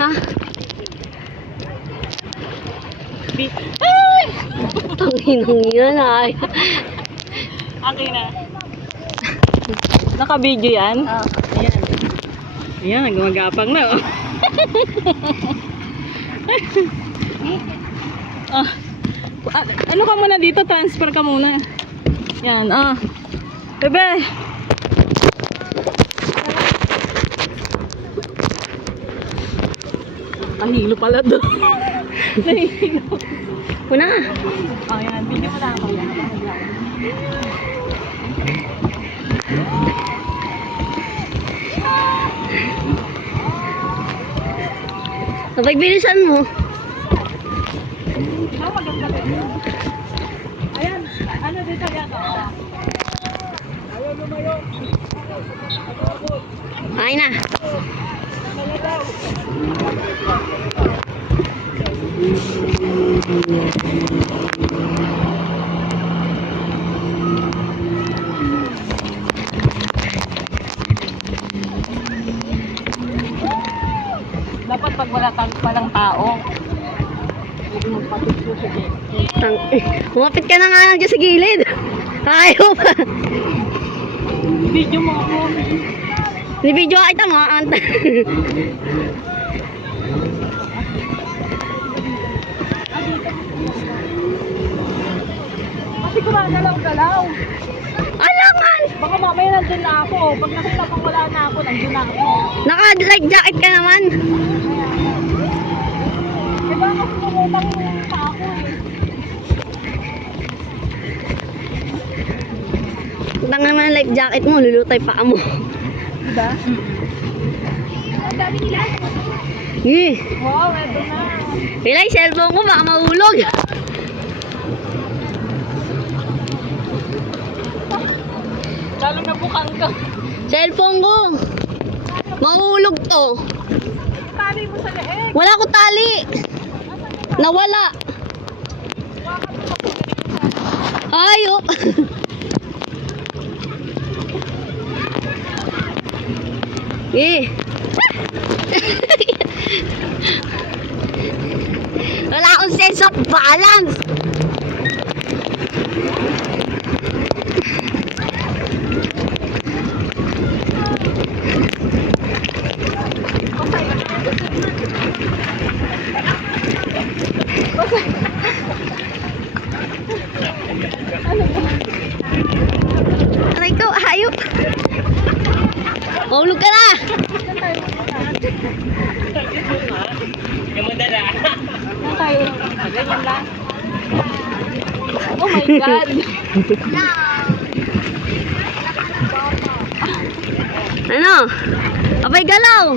Ha? Ay! Tanginang yan ay. Okay na. Naka-video yan? Ah. Ayan. Ayan, gumagapang na oh. Ah. Ano ka muna dito? Transfer ka muna. Yan, ah. Bebe! Nahilo pala doon. Nahilo. Una. Ayan, video mo na ako. Napagbilisan mo. Ah, maganda din. Ayan, ano dito yan? Ayaw lumayo. Ay na. Dapat pag wala palang tao, hindi magpapicture sa Umapit ka na nga lang dyan sa gilid. Ayaw pa. video mo ako. Ni-video ka kita mo. Kasi kurang galaw-galaw. Alangan! Baka mamaya nandun na ako. Pag nakita pang wala na ako, nandun na ako. Naka-life jacket ka naman. Diba kasi kumutang pa ako eh. Tanga naman ang life jacket mo. Lulutay pa mo. Diba? Ang dami nila. Eh. Wow, eto na. Ilay, cellphone ko baka mahulog. Lalo na bukang ka. Cellphone ko. Mahulog to. Tali mo sa leeg. Wala ko tali. Nawala. Ayok. Eh. Wala akong sense of balance. Aray ko, hayop. Mahulog ka na. Ano tayo? Ganyan lang. Oh my God. Ano? Abay galaw.